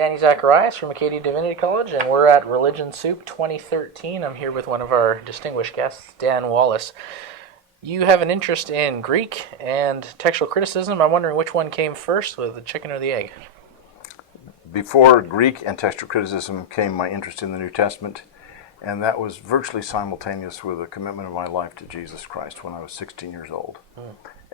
Danny Zacharias from Acadia Divinity College, and we're at Religion Soup 2013. I'm here with one of our distinguished guests, Dan Wallace. You have an interest in Greek and textual criticism. I'm wondering which one came first, with the chicken or the egg? Before Greek and textual criticism came my interest in the New Testament, and that was virtually simultaneous with a commitment of my life to Jesus Christ when I was 16 years old.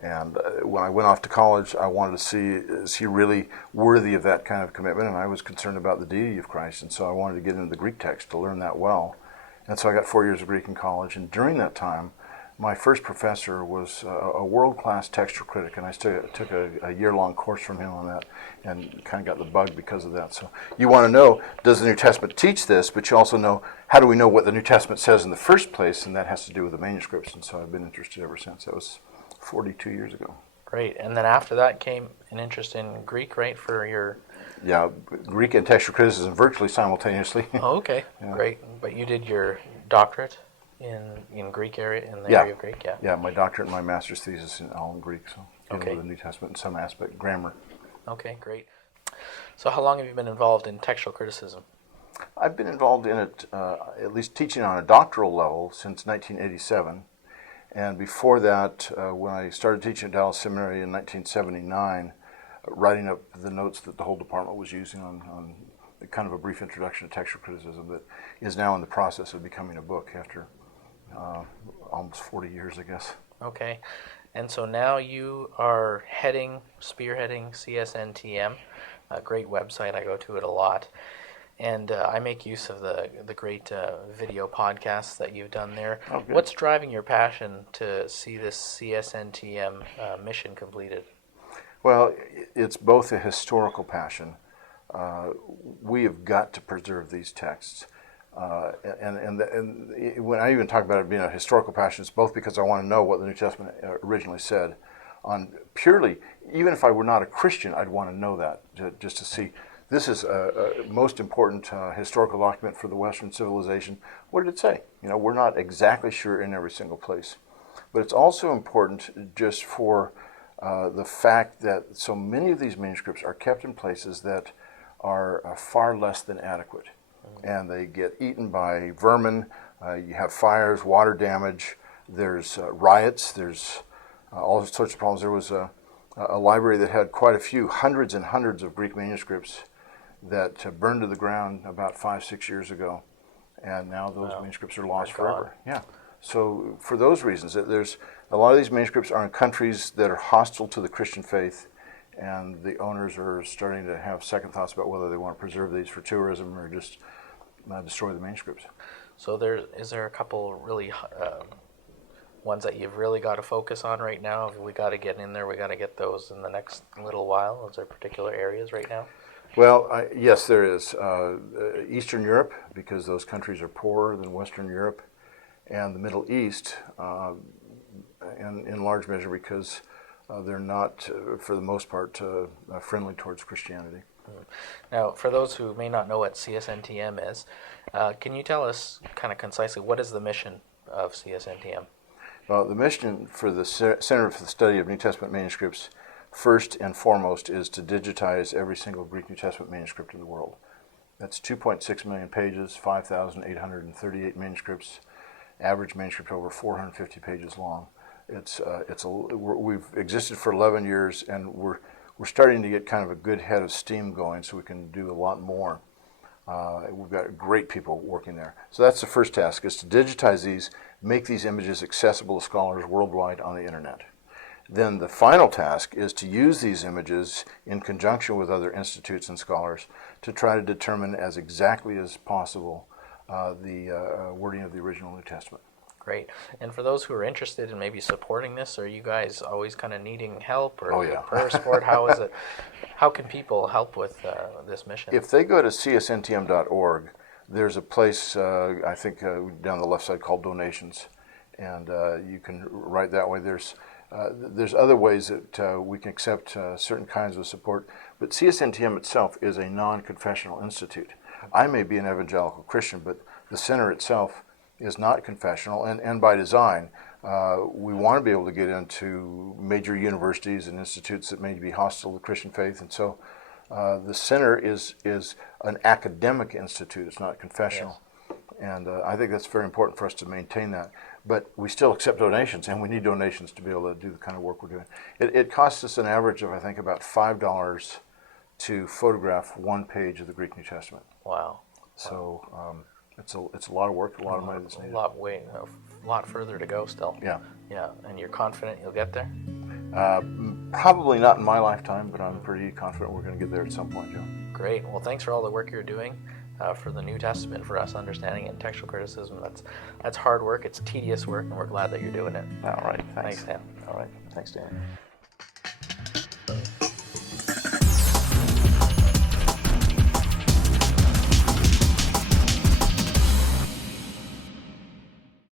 And when I went off to college, I wanted to see, is he really worthy of that kind of commitment? And I was concerned about the deity of Christ, and so I wanted to get into the Greek text to learn that well. And so I got 4 years of Greek in college, and during that time, my first professor was a world-class textual critic, and I took a year-long course from him on that and kind of got the bug because of that. So you want to know, does the New Testament teach this? But you also know, how do we know what the New Testament says in the first place? And that has to do with the manuscripts, and so I've been interested ever since. That was 42 years ago. Great. And then after that came an interest in Greek, right, for your... Yeah, Greek and textual criticism virtually simultaneously. Oh, okay. Yeah. Great. But you did your doctorate in Greek area, in the area of Greek, Yeah, my doctorate and my master's thesis all in Greek, so dealing with the New Testament in some aspect, grammar. Okay, great. So how long have you been involved in textual criticism? I've been involved in it, at least teaching on a doctoral level, since 1987. And before that, when I started teaching at Dallas Seminary in 1979, writing up the notes that the whole department was using on kind of a brief introduction to textual criticism that is now in the process of becoming a book after almost 40 years, I guess. Okay. And so now you are spearheading CSNTM, a great website. I go to it a lot. And I make use of the great video podcasts that you've done there. Oh, good. What's driving your passion to see this CSNTM mission completed? Well, it's both a historical passion. We have got to preserve these texts. And when I even talk about it being a historical passion, it's both because I want to know what the New Testament originally said. On purely, even if I were not a Christian, I'd want to know that, just to see. This is a most important historical document for the Western civilization. What did it say? You know, we're not exactly sure in every single place. But it's also important just for the fact that so many of these manuscripts are kept in places that are far less than adequate. And they get eaten by vermin. You have fires, water damage. There's riots. There's all sorts of problems. There was a library that had quite a few, hundreds and hundreds of Greek manuscripts that burned to the ground about 5-6 years ago, and now those manuscripts are lost forever. Yeah. So for those reasons, there's a lot of these manuscripts are in countries that are hostile to the Christian faith, and the owners are starting to have second thoughts about whether they want to preserve these for tourism or just destroy the manuscripts. So is there a couple really ones that you've really got to focus on right now? We got to get in there. We got to get those in the next little while. Is there particular areas right now? Well, yes, there is. Eastern Europe, because those countries are poorer than Western Europe, and the Middle East, in large measure because they're not, for the most part, friendly towards Christianity. Now, for those who may not know what CSNTM is, can you tell us kind of concisely what is the mission of CSNTM? Well, the mission for the Center for the Study of New Testament Manuscripts, first and foremost, is to digitize every single Greek New Testament manuscript in the world. That's 2.6 million pages, 5,838 manuscripts, average manuscript over 450 pages long. We've existed for 11 years, and we're starting to get kind of a good head of steam going, so we can do a lot more. We've got great people working there. So that's the first task, is to digitize these, make these images accessible to scholars worldwide on the internet. Then the final task is to use these images in conjunction with other institutes and scholars to try to determine as exactly as possible the wording of the original New Testament. Great. And for those who are interested in maybe supporting this, are you guys always kind of needing help or prayer support? How is it? How can people help with this mission? If they go to csntm.org, there's a place, I think, down the left side called Donations, and you can write that way. There's other ways that we can accept certain kinds of support, but CSNTM itself is a non-confessional institute. I may be an evangelical Christian, but the center itself is not confessional, and by design. We want to be able to get into major universities and institutes that may be hostile to Christian faith, and so The center is an academic institute. It's not confessional. And I think that's very important for us to maintain that. But we still accept donations, and we need donations to be able to do the kind of work we're doing. It costs us an average of, I think, about $5 to photograph one page of the Greek New Testament. Wow. So it's a lot of work, a lot of money that's needed. A lot further to go still. Yeah. Yeah, and you're confident you'll get there? Probably not in my lifetime, but I'm pretty confident we're going to get there at some point, Joe. Great. Well, thanks for all the work you're doing for the New Testament, for us understanding it in textual criticism. That's hard work. It's tedious work, and we're glad that you're doing it. All right. Thanks, Dan. All right. Thanks, Dan.